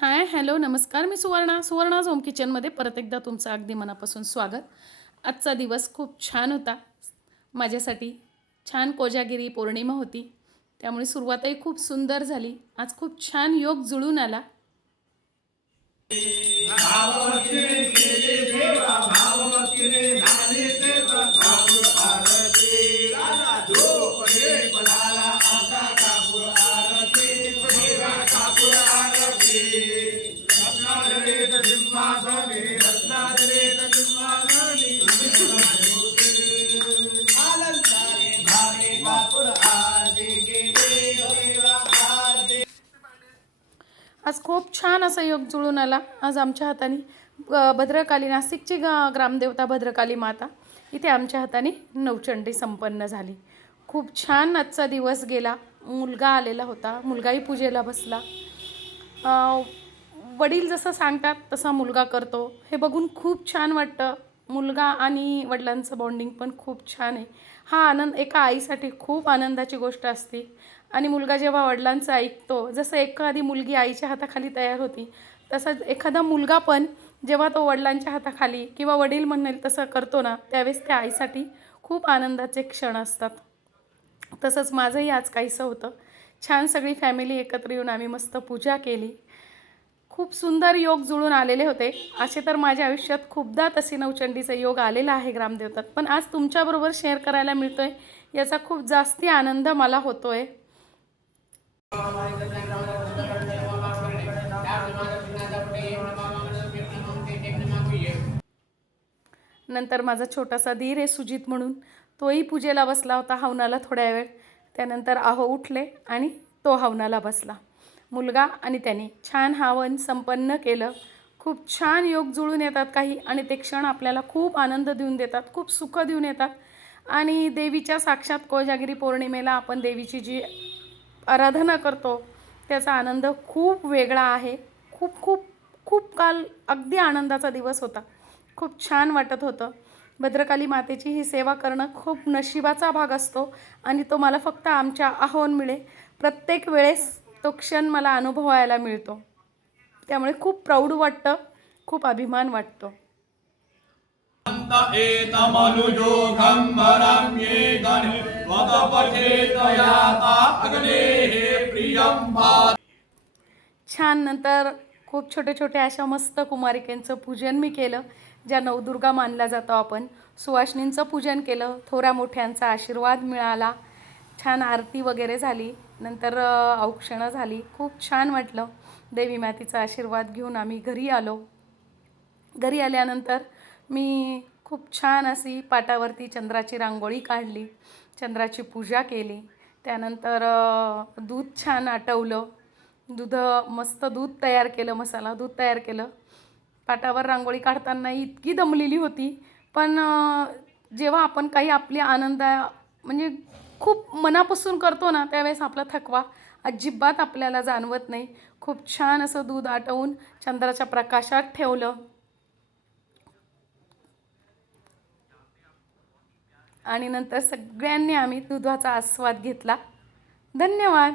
Hi hello नमस्कार मी Suvarna. सुवर्णाज home किचनमध्ये परत एकदा तुमचं अगदी मनापासून स्वागत. आजचा दिवस खूप छान होता. माझ्यासाठी छान कोजागिरी पौर्णिमा होती. त्यामुळे सुरुवातही खूप सुंदर झाली. आज खूप छान योग जुळून आला. आज खूप छान असा योग जुळून आला. आज आमच्या हाताने भद्रकाली नाशिकची ग्रामदेवता भद्रकाली माता इथे आमच्या हाताने नवचंडी संपन्न झाली. खूप छान आजचा दिवस गेला. मुलगा आलेला होता मुलगाही पूजेला बसला. वडील जसं सांगतात तसा मुलगा करतो. हे बघून खूप छान वाटतं. मुलगा आणि वडिलांचं बॉन्डिंग पण खूप छान आहे. हा आनंद एका आईसाठी खूप आनंदाची गोष्ट असते. आणि मुलगा जेव्हा वडिलांचं ऐकतो जसं एखादी मुलगी आईच्या हाताखाली तयार होती तसंच एखादा मुलगा पण जेव्हा तो वडिलांच्या हाताखाली किंवा वडील म्हणेल तसं करतो ना त्यावेळेस त्या आईसाठी खूप आनंदाचे क्षण असतात. तसंच माझंही आज काहीसं होतं. छान सगळी फॅमिली एकत्र येऊन आम्ही मस्त पूजा केली. खूप सुंदर योग जुळून आलेले होते. असे तर माझ्या आयुष्यात खूपदा तसे नवचंडीचा योग आलेला आहे ग्रामदेवतात. पण आज तुमच्याबरोबर शेअर करायला मिळतो आहे याचा खूप जास्ती आनंद मला होतो आहे नंतर माझा छोटासा धीर आहे सुजित म्हणून. तोही पूजेला बसला होता हवनाला थोड्या वेळ. त्यानंतर आहो उठले आणि तो हवनाला बसला. मुलगा आणि त्याने छान हवन संपन्न केलं. खूप छान योग जुळून येतात काही आणि ते क्षण आपल्याला खूप आनंद देऊन देतात खूप सुख देऊन येतात. आणि देवीच्या साक्षात कोजागिरी पौर्णिमेला आपण देवीची जी आराधना करतो त्याचा आनंद खूप वेगळा आहे. खूप खूप खूप काल अगदी आनंदाचा दिवस होता. खूप छान वाटत होतं. भद्रकाली मातेची ही सेवा करणं खूप नशिबाचा भाग असतो आणि तो मला फक्त आमच्या आहोन मिळे प्रत्येक वेळेस तो क्षण मला अनुभवायला मिळतो. त्यामुळे खूप प्राऊड वाटतं खूप अभिमान वाटतो. छान नंतर खूप छोटे छोटे अशा मस्त कुमारिकेंचं पूजन मी केलं ज्या नवदुर्गा मानल्या जातो आपण. सुवासिनींचं पूजन केलं थोऱ्या मोठ्यांचा आशीर्वाद मिळाला. छान आरती वगैरे झाली. नंतर औक्षणं झाली. खूप छान वाटलं. देवी मातीचा आशीर्वाद घेऊन आम्ही घरी आलो. घरी आल्यानंतर मी खूप छान अशी पाटावरती चंद्राची रांगोळी काढली. चंद्राची पूजा केली. त्यानंतर दूध छान आटवलं. दूध मस्त दूध तयार केलं मसाला दूध तयार केलं. पाटावर रांगोळी काढताना इतकी दमलेली होती. पण जेव्हा आपण काही आपली आनंद म्हणजे मनापासून करतो ना त्यावेळेस आपला थकवा अजिबात आपल्याला जाणवत नाही. खूप छान असं दूध आटवून चंद्राच्या प्रकाशात ठेवलं. आणि नंतर सगळ्यांनी आम्ही दुधाचा आस्वाद घेतला. धन्यवाद.